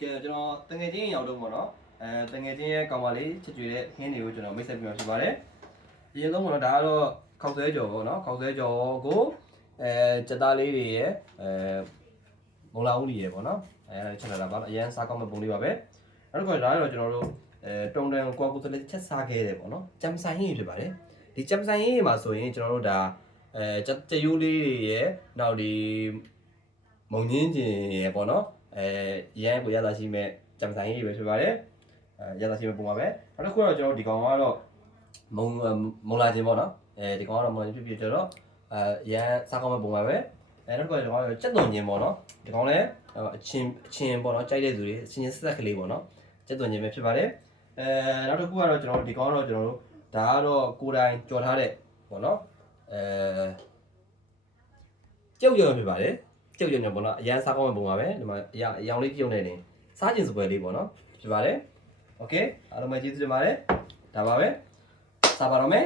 ကဲကျွန်တော်တငယ်ချင်းရောက်တော့ပေါ့နော်တငယ်ချင်းရဲ့ကောင်မလေးချစ်ကြွေတဲ့ဟင်းတွေကိုကျွန်တော်မိတ်ဆက်ပြမှာဖြစ်ပါတယ်အရင်ဆုံးပေါ့နော်ဒါကတော့ခောက်ဆွဲကြော်ပေါ့နော်ခောက်ဆွဲကြော်ကိုစက်သားလေးတွေရဲ့မုံလာဦးကြီးရဲ့ပေါ့နော်ချက်လာတာပါအရင်စားကောင်းမဲ့ပုံလေးပါပဲနောက်တစ်ခါဒါကတော့ကျွန်တော်တို့တုံတန်ကွာကူစလေးချက်စားခဲ့တယ်ပေါ့နော်ကြမ်းဆိုင်ဟင်းဖြစ်ပါတယ်ဒီကြမ်းဆိုင်ဟင်းမှာဆိုရင်ကျွန်တော်တို့ဒါကြက်ရိုးလေးတွေရဲ့နောက်ဒီမုံညင်းကျင်ရဲ့ပေါ့နော်ရန်ကိုရတာရှိမဲ့ကြံဆိုင်ကြီးပဲဖြစ်ပါတယ်ရတာရှိမဲ့ပုံပါပဲနောက်တစ်ခုတော့ကျွန်တော်ဒီကောင်ကတော့မုံလာခြင်းပေါ့နော်ဒီကောင်ကတော့မုံလာခြင်းဖြစ်ကျွန်တော်ရန်စားကောင်းမဲ့ပုံပါပဲနောက်တစ်ခုကတော့ကြက်သွန်ခြင်းပေါ့နော်ဒီကောင်လည်းအချင်းပေါ့နော်ကြိုက်တဲ့သူတွေအချင်းစက်ကလေးပေါ့နော်ကြက်သွန်ခြင်းပဲဖြစ်ပါတယ်နောက်တစ်ခုကတော့ကျွန်တော်ဒီကောင်ကတော့ကျွန်တော်တို့ဒါကတော့ကိုယ်တိုင်ကြော်ထားတဲ့ပေါ့နော်ကြောက်ရွံ့ဖြစ်ပါတယ်ကျုပ်ရုံနဲ့ပေါ့နော်အရန်စားကောင်းမဲ့ပုံပါပဲဒီမှာအရောင်လေးပြုံးနေတယ်စားကျင်စပွဲလေးပေါ့နော်ဖြစ်ပါတယ်โอเคအားလုံးပဲကျေးဇူးတင်ပါတယ်ဒါပါပဲစားပါတော့မယ်